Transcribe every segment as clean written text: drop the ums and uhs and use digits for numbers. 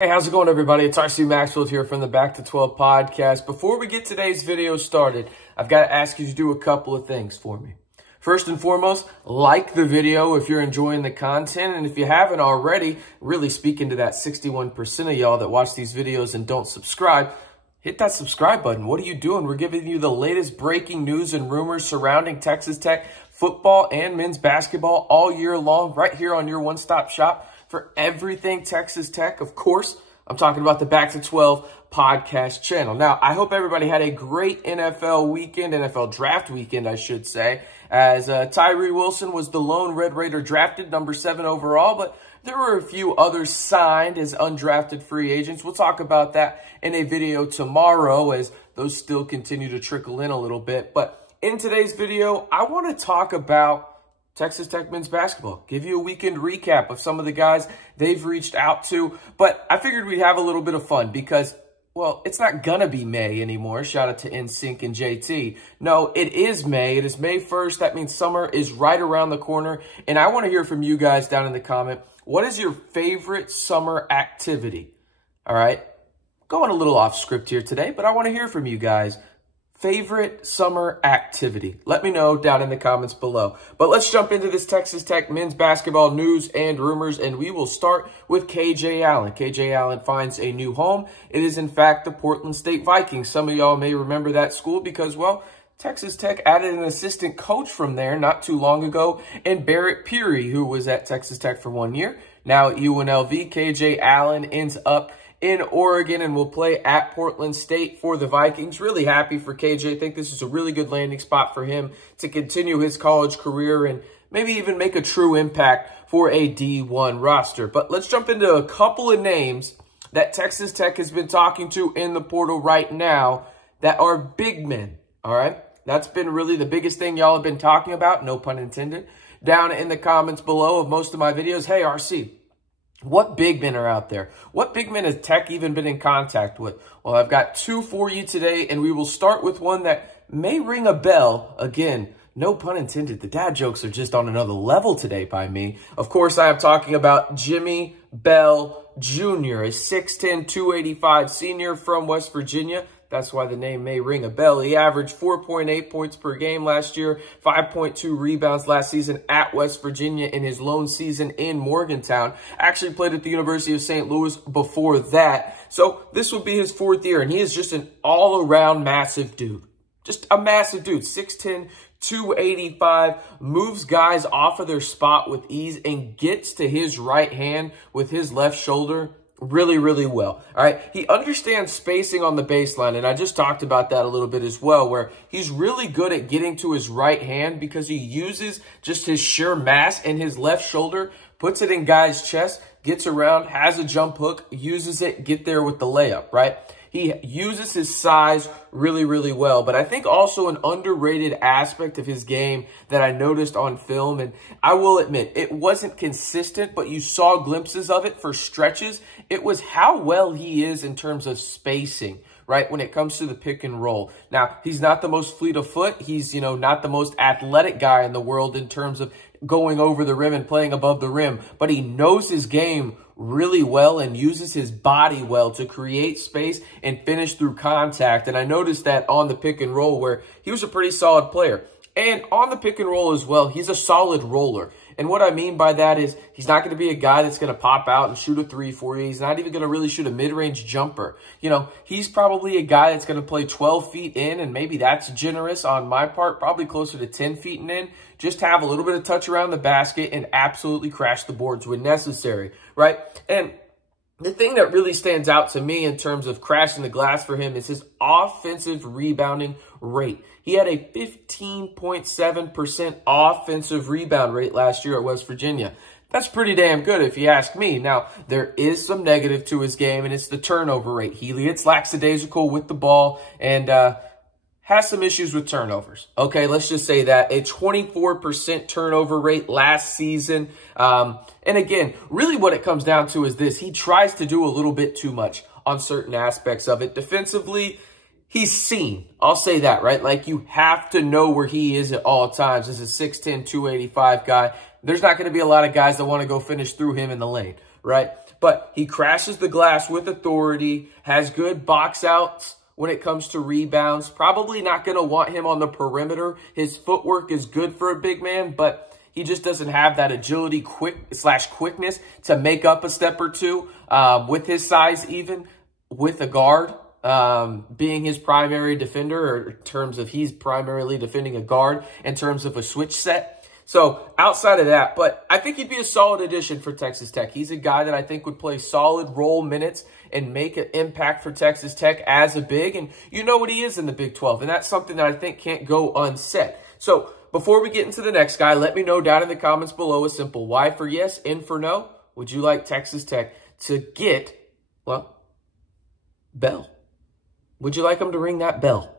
Hey, how's it going, everybody? It's RC Maxwell here from the Back to 12 podcast. Before we get today's video started, I've got to ask you to do a couple of things for me. First and foremost, like the video if you're enjoying the content. And if you haven't already, really speaking to that 61% of y'all that watch these videos and don't subscribe, hit that subscribe button. What are you doing? We're giving you the latest breaking news and rumors surrounding Texas Tech football and men's basketball all year long, right here on your one-stop shop for everything Texas Tech. Of course, I'm talking about the Back to 12 podcast channel. Now, I hope everybody had a great NFL weekend, NFL draft weekend, I should say, as Tyree Wilson was the lone Red Raider drafted, number 7 overall, but there were a few others signed as undrafted free agents. We'll talk about that in a video tomorrow as those still continue to trickle in a little bit. But in today's video, I want to talk about Texas Tech men's basketball. Give you a weekend recap of some of the guys they've reached out to. But I figured we'd have a little bit of fun because, well, it's not gonna be May anymore. Shout out to NSYNC and JT. No, it is May. It is May 1st. That means summer is right around the corner. And I want to hear from you guys down in the comment. What is your favorite summer activity? All right. Going a little off script here today, but I want to hear from you guys. Favorite summer activity? Let me know down in the comments below. But let's jump into this Texas Tech men's basketball news and rumors, and we will start with KJ Allen. KJ Allen finds a new home. It is, in fact, the Portland State Vikings. Some of y'all may remember that school because, well, Texas Tech added an assistant coach from there not too long ago, and Barrett Peary, who was at Texas Tech for 1 year. Now at UNLV, KJ Allen ends up in Oregon and will play at Portland State for the Vikings. Really happy for KJ. I think this is a really good landing spot for him to continue his college career and maybe even make a true impact for a D1 roster. But let's jump into a couple of names that Texas Tech has been talking to in the portal right now that are big men, all right? That's been really the biggest thing y'all have been talking about, no pun intended, down in the comments below of most of my videos. Hey, RC, what big men are out there? What big men has Tech even been in contact with? Well, I've got 2 for you today, and we will start with one that may ring a bell. Again, no pun intended. The dad jokes are just on another level today by me. Of course, I am talking about Jimmy Bell Jr., a 6'10", 285 senior from West Virginia. That's why the name may ring a bell. He averaged 4.8 points per game last year, 5.2 rebounds last season at West Virginia in his lone season in Morgantown. Actually played at the University of St. Louis before that. So this would be his 4th year, and he is just an all-around massive dude. Just a massive dude, 6'10", 285, moves guys off of their spot with ease and gets to his right hand with his left shoulder really, really well. All right. He understands spacing on the baseline, and I just talked about that a little bit as well, where he's really good at getting to his right hand because he uses just his sheer mass and his left shoulder, puts it in guys' chest, gets around, has a jump hook, uses it, get there with the layup, right? He uses his size really, really well. But I think also an underrated aspect of his game that I noticed on film, and I will admit, it wasn't consistent, but you saw glimpses of it for stretches. It was how well he is in terms of spacing, right, when it comes to the pick and roll. Now, he's not the most fleet of foot. He's, not the most athletic guy in the world in terms of going over the rim and playing above the rim, but he knows his game really well and uses his body well to create space and finish through contact. And I noticed that on the pick and roll where he was a pretty solid player. And on the pick and roll as well, he's a solid roller. And what I mean by that is he's not going to be a guy that's going to pop out and shoot a 3 for you. He's not even going to really shoot a mid-range jumper. He's probably a guy that's going to play 12 feet in, and maybe that's generous on my part, probably closer to 10 feet and in. Just have a little bit of touch around the basket and absolutely crash the boards when necessary, right? And the thing that really stands out to me in terms of crashing the glass for him is his offensive rebounding rate. He had a 15.7% offensive rebound rate last year at West Virginia. That's pretty damn good if you ask me. Now, there is some negative to his game, and it's the turnover rate. He gets lackadaisical with the ball and has some issues with turnovers. Okay, let's just say that. A 24% turnover rate last season. And again, really what it comes down to is this. He tries to do a little bit too much on certain aspects of it. Defensively, he's seen. I'll say that, right? Like, you have to know where he is at all times. As a 6'10", 285 guy, there's not going to be a lot of guys that want to go finish through him in the lane, right? But he crashes the glass with authority, has good box outs when it comes to rebounds. Probably not going to want him on the perimeter. His footwork is good for a big man, but he just doesn't have that agility quickness to make up a step or two with his size, even with a guard being his primary defender, or in terms of he's primarily defending a guard in terms of a switch set. So outside of that, but I think he'd be a solid addition for Texas Tech. He's a guy that I think would play solid role minutes and make an impact for Texas Tech as a big. And you know what he is in the Big 12. And that's something that I think can't go unsaid. So before we get into the next guy, let me know down in the comments below a simple Y for yes, N for no. Would you like Texas Tech to get, well, Bell? Would you like him to ring that bell,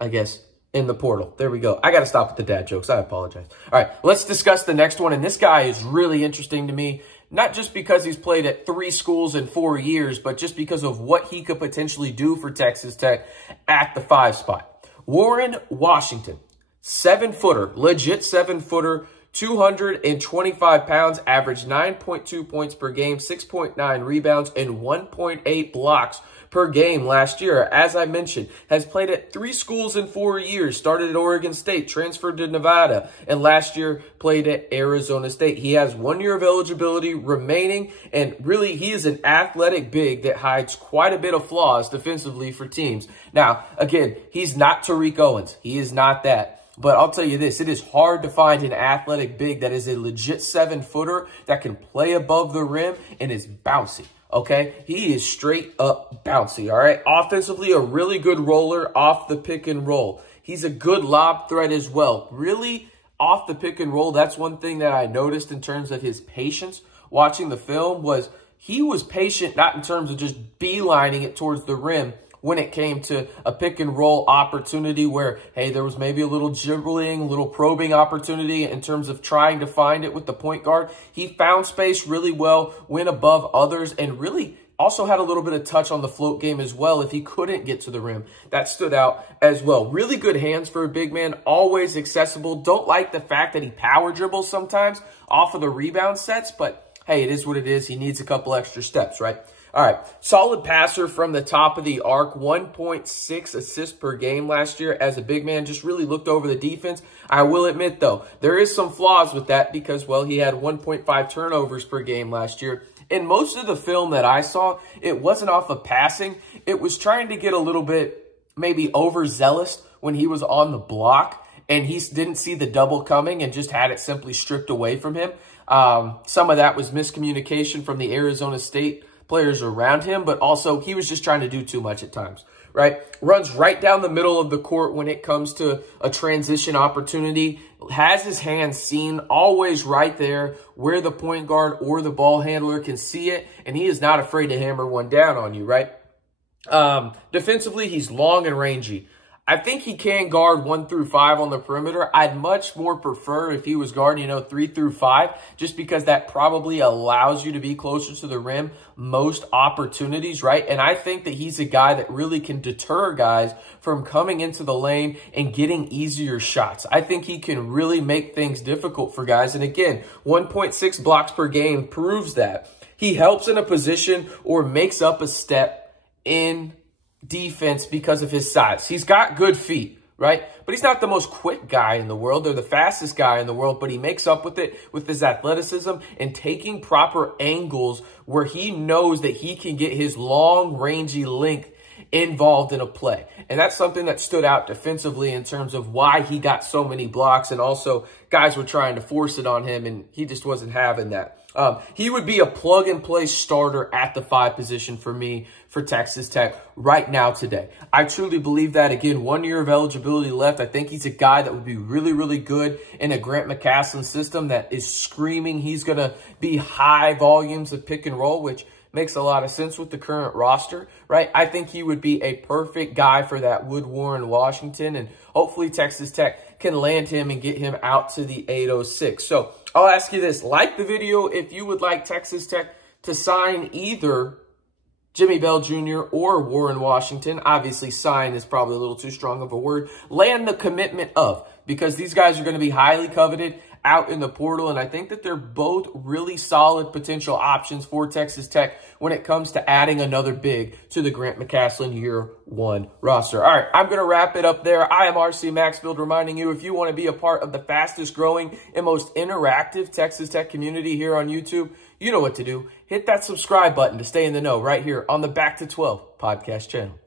I guess, in the portal? There we go. I got to stop with the dad jokes. I apologize. All right, let's discuss the next one. And this guy is really interesting to me, not just because he's played at 3 schools in 4 years, but just because of what he could potentially do for Texas Tech at the 5 spot. Warren Washington, 7-footer, legit 7-footer, 225 pounds, averaged 9.2 points per game, 6.9 rebounds, and 1.8 blocks per game last year. As I mentioned, has played at 3 schools in 4 years, started at Oregon State, transferred to Nevada, and last year played at Arizona State. He has 1 year of eligibility remaining, and really he is an athletic big that hides quite a bit of flaws defensively for teams. Now, again, he's not Tariq Owens. He is not that. But I'll tell you this, it is hard to find an athletic big that is a legit 7-footer that can play above the rim and is bouncy. Okay, he is straight up bouncy, all right? Offensively, a really good roller off the pick and roll. He's a good lob threat as well. Really, off the pick and roll, that's one thing that I noticed in terms of his patience watching the film was he was patient, not in terms of just beelining it towards the rim when it came to a pick and roll opportunity where, hey, there was maybe a little dribbling, a little probing opportunity in terms of trying to find it with the point guard. He found space really well, went above others, and really also had a little bit of touch on the float game as well if he couldn't get to the rim. That stood out as well. Really good hands for a big man, always accessible. Don't like the fact that he power dribbles sometimes off of the rebound sets, but hey, it is what it is. He needs a couple extra steps, right? All right, solid passer from the top of the arc, 1.6 assists per game last year as a big man, just really looked over the defense. I will admit, though, there is some flaws with that because, well, he had 1.5 turnovers per game last year. And most of the film that I saw, it wasn't off of passing. It was trying to get a little bit maybe overzealous when he was on the block and he didn't see the double coming and just had it simply stripped away from him. Some of that was miscommunication from the Arizona State players around him, but also he was just trying to do too much at times, right? Runs right down the middle of the court when it comes to a transition opportunity, has his hands seen, always right there where the point guard or the ball handler can see it, and he is not afraid to hammer one down on you, right? Defensively, he's long and rangy. I think he can guard 1 through 5 on the perimeter. I'd much more prefer if he was guarding, 3 through 5, just because that probably allows you to be closer to the rim most opportunities, right? And I think that he's a guy that really can deter guys from coming into the lane and getting easier shots. I think he can really make things difficult for guys. And again, 1.6 blocks per game proves that. He helps in a position or makes up a step in defense because of his size. He's got good feet, right? But he's not the most quick guy in the world or the fastest guy in the world, but he makes up with it with his athleticism and taking proper angles where he knows that he can get his long, rangy length involved in a play. And that's something that stood out defensively in terms of why he got so many blocks, and also guys were trying to force it on him and he just wasn't having that. He would be a plug-and-play starter at the 5 position for me for Texas Tech right now today. I truly believe that. Again, 1 year of eligibility left. I think he's a guy that would be really, really good in a Grant McCasland system that is screaming he's going to be high volumes of pick and roll, which makes a lot of sense with the current roster, right? I think he would be a perfect guy for that Warren Washington, and hopefully Texas Tech can land him and get him out to the 806. So I'll ask you this. Like the video if you would like Texas Tech to sign either Jimmy Bell Jr. or Warren Washington. Obviously, sign is probably a little too strong of a word. Land the commitment of, because these guys are going to be highly coveted out in the portal, and I think that they're both really solid potential options for Texas Tech when it comes to adding another big to the Grant McCasland Year 1 roster. All right, I'm going to wrap it up there. I am RC Maxfield, reminding you, if you want to be a part of the fastest growing and most interactive Texas Tech community here on YouTube, you know what to do. Hit that subscribe button to stay in the know right here on the Back to 12 podcast channel.